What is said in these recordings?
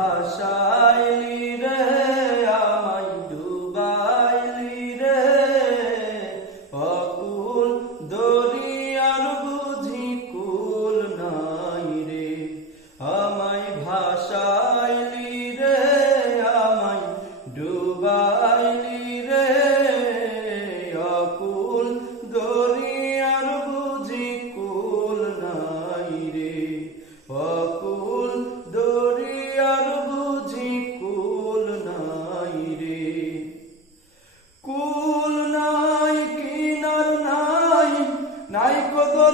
ভাষা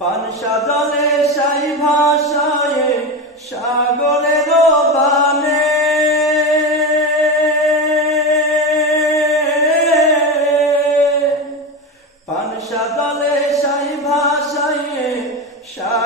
পানসা জলে সাই ভাষায় সাগরের বানে পানসা জলে সাই ভাষায় সাগর